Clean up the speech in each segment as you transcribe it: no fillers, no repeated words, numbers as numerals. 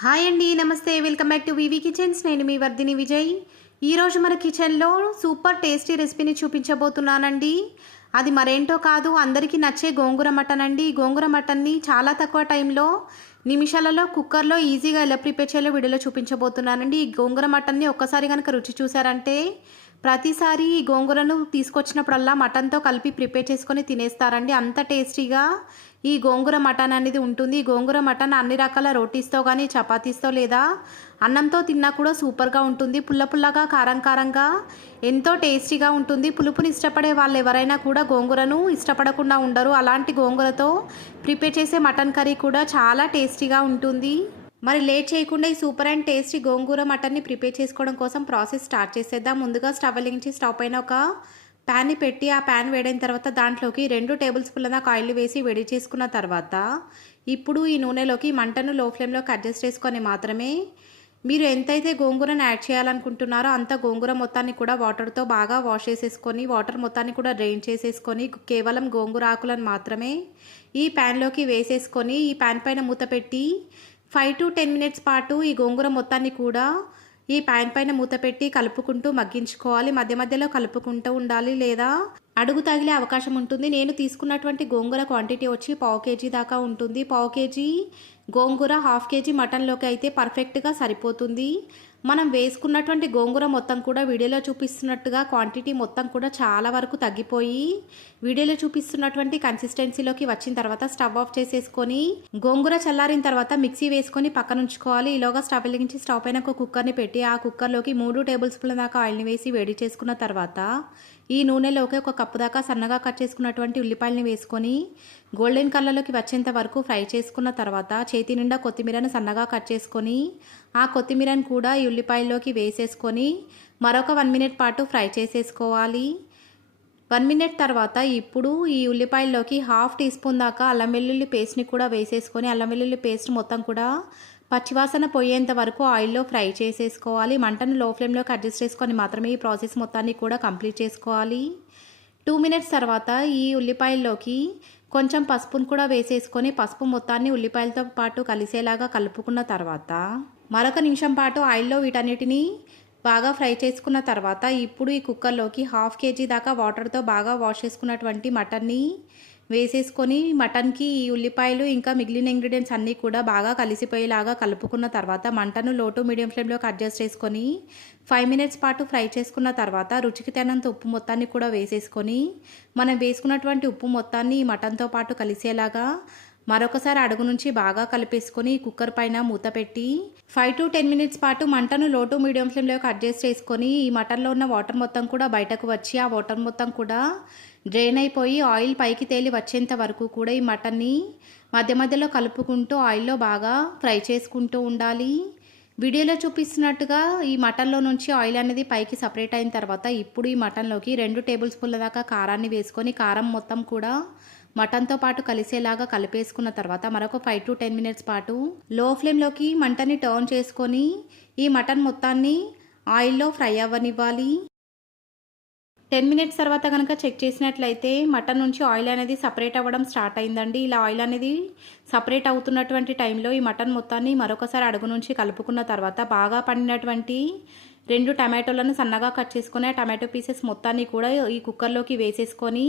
Hi అండి, నమస్తే. Welcome back to VV Kitchens. నేను మీ వర్ధిని విజయ్. ఈరోజు మన కిచెన్లో సూపర్ టేస్టీ రెసిపీని చూపించబోతున్నానండి. అది మరేంటో కాదు, అందరికీ నచ్చే గోంగూర మటన్ అండి. ఈ గోంగూర మటన్ని చాలా తక్కువ టైంలో నిమిషాలలో కుక్కర్లో ఈజీగా ఎలా ప్రిపేర్ చేయాలో వీడియోలో చూపించబోతున్నానండి. ఈ గోంగూర మటన్ని ఒక్కసారి కనుక రుచి చూసారంటే ప్రతిసారి ఈ గోంగూరను తీసుకొచ్చినప్పుడల్లా మటన్తో కలిపి ప్రిపేర్ చేసుకొని తినేస్తారండి. అంత టేస్టీగా ఈ గోంగూర మటన్ అనేది ఉంటుంది. ఈ గోంగూర మటన్ అన్ని రకాల రోటీస్తో కానీ, చపాతీస్తో లేదా అన్నంతో తిన్నా కూడా సూపర్గా ఉంటుంది. పుల్ల పుల్లగా, కారం కారంగా ఎంతో టేస్టీగా ఉంటుంది. పులుపుని ఇష్టపడే వాళ్ళు ఎవరైనా కూడా గోంగూరను ఇష్టపడకుండా ఉండరు. అలాంటి గోంగూరతో ప్రిపేర్ చేసే మటన్ కర్రీ కూడా చాలా టేస్టీగా ఉంటుంది. మరి లేట్ చేయకుండా ఈ సూపర్ అండ్ టేస్టీ గోంగూర మటన్ని ప్రిపేర్ చేసుకోవడం కోసం ప్రాసెస్ స్టార్ట్ చేసేద్దాం. ముందుగా స్టవ్ వెలిగించి స్టవ్ పైన ఒక ప్యాన్ని పెట్టి ఆ ప్యాన్ వేడైన తర్వాత దాంట్లోకి 2 టేబుల్ స్పూన్ల దాకా ఆయిల్ వేసి వేడి చేసుకున్న తర్వాత ఇప్పుడు ఈ నూనెలోకి మంటను లో ఫ్లేమ్లోకి అడ్జస్ట్ చేసుకొని మాత్రమే మీరు ఎంతైతే గోంగూరను యాడ్ చేయాలనుకుంటున్నారో అంత గోంగూర మొత్తాన్ని కూడా వాటర్తో బాగా వాష్ చేసేసుకొని వాటర్ మొత్తాన్ని కూడా డ్రైన్ చేసేసుకొని కేవలం గోంగూర ఆకులను మాత్రమే ఈ ప్యాన్లోకి వేసేసుకొని ఈ ప్యాన్ పైన మూత పెట్టి 5 to 10 మినిట్స్ పాటు ఈ గోంగూర మొత్తాన్ని కూడా ఈ ప్యాన్ పైన మూత పెట్టి కలుపుకుంటూ మగ్గించుకోవాలి. మధ్య మధ్యలో కలుపుకుంటూ ఉండాలి, లేదా అడుగు తగిలే అవకాశం ఉంటుంది. నేను తీసుకున్నటువంటి గోంగూర క్వాంటిటీ వచ్చి 1/2 kg దాకా ఉంటుంది. 1/2 kg గోంగూర 1/2 kg మటన్లోకి అయితే పర్ఫెక్ట్గా సరిపోతుంది. మనం వేసుకున్నటువంటి గోంగూర మొత్తం కూడా వీడియోలో చూపిస్తున్నట్టుగా క్వాంటిటీ మొత్తం కూడా చాలా వరకు తగ్గిపోయి వీడియోలో చూపిస్తున్నటువంటి కన్సిస్టెన్సీలోకి వచ్చిన తర్వాత స్టవ్ ఆఫ్ చేసేసుకొని గోంగూర చల్లారిన తర్వాత మిక్సీ వేసుకొని పక్కన ఉంచుకోవాలి. ఈలోగా స్టవ్ వెలిగించి స్టవ్ పైన ఒక కుక్కర్ని పెట్టి ఆ కుక్కర్లోకి 3 టేబుల్ స్పూన్ల దాకా ఆయిల్ని వేసి వేడి చేసుకున్న తర్వాత ఈ నూనెలోకి 1 కప్పు దాకా సన్నగా కట్ చేసుకున్నటువంటి ఉల్లిపాయలని వేసుకొని గోల్డెన్ కలర్లోకి వచ్చేంత వరకు ఫ్రై చేసుకున్న తర్వాత చేతి నిండా కొత్తిమీరను సన్నగా కట్ చేసుకొని ఆ కొత్తిమీరను కూడా ఈ ఉల్లిపాయల్లోకి వేసేసుకొని మరొక 1 మినిట్ పాటు ఫ్రై చేసేసుకోవాలి. 1 మినిట్ తర్వాత ఇప్పుడు ఈ ఉల్లిపాయల్లోకి 1/2 టీ స్పూన్ దాకా అల్లం వెల్లుల్లి పేస్ట్ని కూడా వేసేసుకొని అల్లం వెల్లుల్లి పేస్ట్ మొత్తం కూడా పచ్చివాసన పోయేంత వరకు ఆయిల్లో ఫ్రై చేసేసుకోవాలి. మంటను లో ఫ్లేమ్లోకి అడ్జస్ట్ చేసుకొని మాత్రమే ఈ ప్రాసెస్ మొత్తాన్ని కూడా కంప్లీట్ చేసుకోవాలి. 2 మినిట్స్ తర్వాత ఈ ఉల్లిపాయల్లోకి కొంచెం పసుపును కూడా వేసేసుకొని పసుపు మొత్తాన్ని ఉల్లిపాయలతో పాటు కలిసేలాగా కలుపుకున్న తర్వాత మరొక నిమిషం పాటు ఆయిల్లో వీటన్నిటిని బాగా ఫ్రై చేసుకున్న తర్వాత ఇప్పుడు ఈ కుక్కర్లోకి 1/2 kg దాకా వాటర్తో బాగా వాష్ చేసుకున్నటువంటి మటన్ని వేసేసుకొని మటన్కి ఈ ఉల్లిపాయలు ఇంకా మిగిలిన ఇంగ్రీడియంట్స్ అన్నీ కూడా బాగా కలిసిపోయేలాగా కలుపుకున్న తర్వాత మంటను లో టు మీడియం ఫ్లేమ్లోకి అడ్జస్ట్ చేసుకొని 5 మినిట్స్ పాటు ఫ్రై చేసుకున్న తర్వాత రుచికి తగినంత ఉప్పు మొత్తాన్ని కూడా వేసేసుకొని మనం వేసుకున్నటువంటి ఉప్పు మొత్తాన్ని ఈ మటన్తో పాటు కలిసేలాగా మరొకసారి అడుగు నుంచి బాగా కలిపేసుకొని కుక్కర్ పైన మూత పెట్టి 5 to 10 మినిట్స్ పాటు మంటను లో టు మీడియం ఫ్లేమ్లోకి అడ్జస్ట్ చేసుకొని ఈ మటన్లో ఉన్న వాటర్ మొత్తం కూడా బయటకు వచ్చి ఆ వాటర్ మొత్తం కూడా డ్రైన్ అయిపోయి ఆయిల్ పైకి తేలి వచ్చేంత వరకు కూడా ఈ మటన్ని మధ్య మధ్యలో కలుపుకుంటూ ఆయిల్లో బాగా ఫ్రై చేసుకుంటూ ఉండాలి. వీడియోలో చూపిస్తున్నట్టుగా ఈ మటన్లో నుంచి ఆయిల్ అనేది పైకి సపరేట్ అయిన తర్వాత ఇప్పుడు ఈ మటన్లోకి 2 టేబుల్ స్పూన్ల దాకా కారాన్ని వేసుకొని కారం మొత్తం కూడా మటన్తో పాటు కలిసేలాగా కలిపేసుకున్న తర్వాత మరొక 5 to 10 మినిట్స్ పాటు లో ఫ్లేమ్లోకి మంటని టర్న్ చేసుకొని ఈ మటన్ మొత్తాన్ని ఆయిల్లో ఫ్రై అవ్వనివ్వాలి. 10 మినిట్స్ తర్వాత కనుక చెక్ చేసినట్లయితే మటన్ నుంచి ఆయిల్ అనేది సపరేట్ అవ్వడం స్టార్ట్ అయిందండి. ఇలా ఆయిల్ అనేది సపరేట్ అవుతున్నటువంటి టైంలో ఈ మటన్ మొత్తాన్ని మరొకసారి అడుగు నుంచి కలుపుకున్న తర్వాత బాగా పండినటువంటి 2 టమాటోలను సన్నగా కట్ చేసుకొని ఆ టమాటో పీసెస్ మొత్తాన్ని కూడా ఈ కుక్కర్లోకి వేసేసుకొని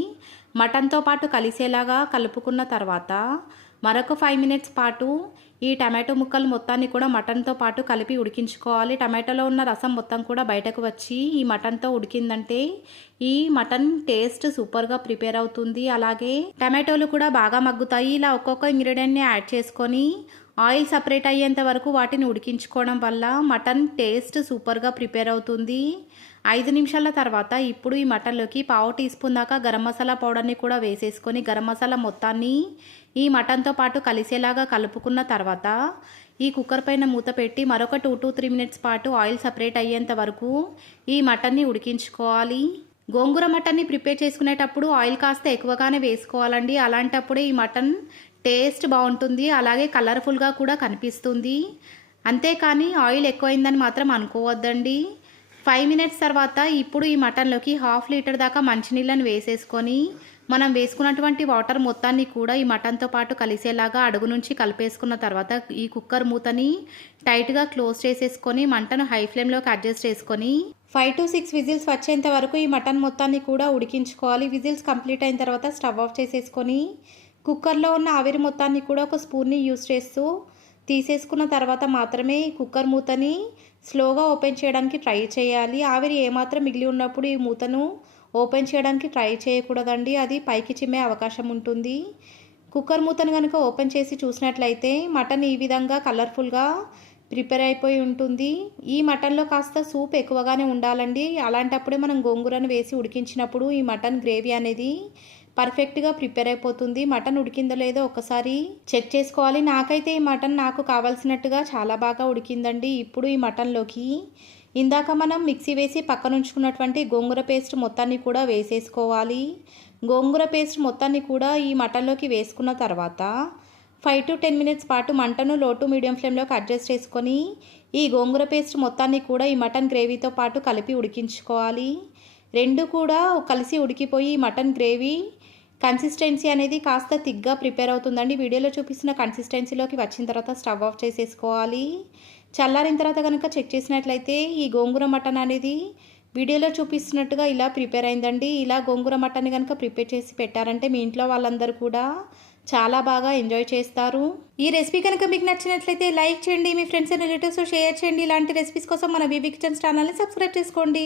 మటన్తో పాటు కలిసేలాగా కలుపుకున్న తర్వాత మరొక 5 మినిట్స్ పాటు ఈ టమాటో ముక్కలు మొత్తాన్ని కూడా మటన్తో పాటు కలిపి ఉడికించుకోవాలి. టమాటోలో ఉన్న రసం మొత్తం కూడా బయటకు వచ్చి ఈ మటన్తో ఉడికిందంటే ఈ మటన్ టేస్ట్ సూపర్గా ప్రిపేర్ అవుతుంది. అలాగే టమాటోలు కూడా బాగా మగ్గుతాయి. ఇలా ఒక్కొక్క ఇంగ్రీడియంట్ని యాడ్ చేసుకొని ఆయిల్ సపరేట్ అయ్యేంత వరకు వాటిని ఉడికించుకోవడం వల్ల మటన్ టేస్ట్ సూపర్గా ప్రిపేర్ అవుతుంది. 5 నిమిషాల తర్వాత ఇప్పుడు ఈ మటన్లోకి 1/2 టీ స్పూన్ దాకా గరం మసాలా పౌడర్ని కూడా వేసేసుకొని గరం మసాలా మొత్తాన్ని ఈ మటన్తో పాటు కలిసేలాగా కలుపుకున్న తర్వాత ఈ కుక్కర్ పైన మూత పెట్టి మరొక 2 to 3 మినిట్స్ పాటు ఆయిల్ సపరేట్ అయ్యేంత వరకు ఈ మటన్ని ఉడికించుకోవాలి. గోంగూర మటన్ని ప్రిపేర్ చేసుకునేటప్పుడు ఆయిల్ కాస్త ఎక్కువగానే వేసుకోవాలండి. అలాంటప్పుడే ఈ మటన్ టేస్ట్ బాగుంటుంది, అలాగే కలర్ఫుల్గా కూడా కనిపిస్తుంది. అంతేకాని ఆయిల్ ఎక్కువైందని మాత్రం అనుకోవద్దండి. 5 మినిట్స్ తర్వాత ఇప్పుడు ఈ మటన్లోకి 1/2 లీటర్ దాకా మంచినీళ్ళని వేసేసుకొని మనం వేసుకున్నటువంటి వాటర్ మొత్తాన్ని కూడా ఈ మటన్తో పాటు కలిసేలాగా అడుగు నుంచి కలిపేసుకున్న తర్వాత ఈ కుక్కర్ మూతని టైట్గా క్లోజ్ చేసేసుకొని మంటను హై ఫ్లేమ్లోకి అడ్జస్ట్ చేసుకొని 5 to 6 విజిల్స్ వచ్చేంత వరకు ఈ మటన్ మొత్తాన్ని కూడా ఉడికించుకోవాలి. విజిల్స్ కంప్లీట్ అయిన తర్వాత స్టవ్ ఆఫ్ చేసేసుకొని కుక్కర్లో ఉన్న ఆవిరి మొత్తాన్ని కూడా ఒక స్పూన్ని యూస్ చేస్తూ తీసేసుకున్న తర్వాత మాత్రమే కుక్కర్ మూతని స్లోగా ఓపెన్ చేయడానికి ట్రై చేయాలి. ఆవిరి ఏమాత్రం మిగిలి ఉన్నప్పుడు ఈ మూతను ఓపెన్ చేయడానికి ట్రై చేయకూడదండి, అది పైకి చిమ్మే అవకాశం ఉంటుంది. కుక్కర్ మూతను కనుక ఓపెన్ చేసి చూసినట్లయితే మటన్ ఈ విధంగా కలర్ఫుల్గా ప్రిపేర్ అయిపోయి ఉంటుంది. ఈ మటన్లో కాస్త సూప్ ఎక్కువగానే ఉండాలండి. అలాంటప్పుడే మనం గోంగూరను వేసి ఉడికించినప్పుడు ఈ మటన్ గ్రేవీ అనేది పర్ఫెక్ట్గా ప్రిపేర్ అయిపోతుంది. మటన్ ఉడికిందో లేదో ఒకసారి చెక్ చేసుకోవాలి. నాకైతే ఈ మటన్ నాకు కావాల్సినట్టుగా చాలా బాగా ఉడికిందండి. ఇప్పుడు ఈ మటన్లోకి ఇందాక మనం మిక్సీ వేసి పక్కన ఉంచుకున్నటువంటి గోంగూర పేస్ట్ మొత్తాన్ని కూడా వేసేసుకోవాలి. గోంగూర పేస్ట్ మొత్తాన్ని కూడా ఈ మటన్లోకి వేసుకున్న తర్వాత 5 to 10 మినిట్స్ పాటు మంటను లో టు మీడియం ఫ్లేమ్లోకి అడ్జస్ట్ చేసుకొని ఈ గోంగూర పేస్ట్ మొత్తాన్ని కూడా ఈ మటన్ గ్రేవీతో పాటు కలిపి ఉడికించుకోవాలి. రెండు కూడా కలిసి ఉడికిపోయి మటన్ గ్రేవీ కన్సిస్టెన్సీ అనేది కాస్త థిక్గా ప్రిపేర్ అవుతుందండి. వీడియోలో చూపిస్తున్న కన్సిస్టెన్సీలోకి వచ్చిన తర్వాత స్టవ్ ఆఫ్ చేసేసుకోవాలి. చల్లారిన తర్వాత కనుక చెక్ చేసినట్లయితే ఈ గోంగూర మటన్ అనేది వీడియోలో చూపిస్తున్నట్టుగా ఇలా ప్రిపేర్ అయిందండి. ఇలా గోంగూర మటన్ని కనుక ప్రిపేర్ చేసి పెట్టారంటే మీ ఇంట్లో వాళ్ళందరూ కూడా చాలా బాగా ఎంజాయ్ చేస్తారు. ఈ రెసిపీ కనుక మీకు నచ్చినట్లయితే లైక్ చేయండి, మీ ఫ్రెండ్స్ అండ్ రిలేటివ్స్ షేర్ చేయండి. ఇలాంటి రెసిపీస్ కోసం మన వీవీ కిచెన్స్ ఛానల్ని సబ్స్క్రైబ్ చేసుకోండి.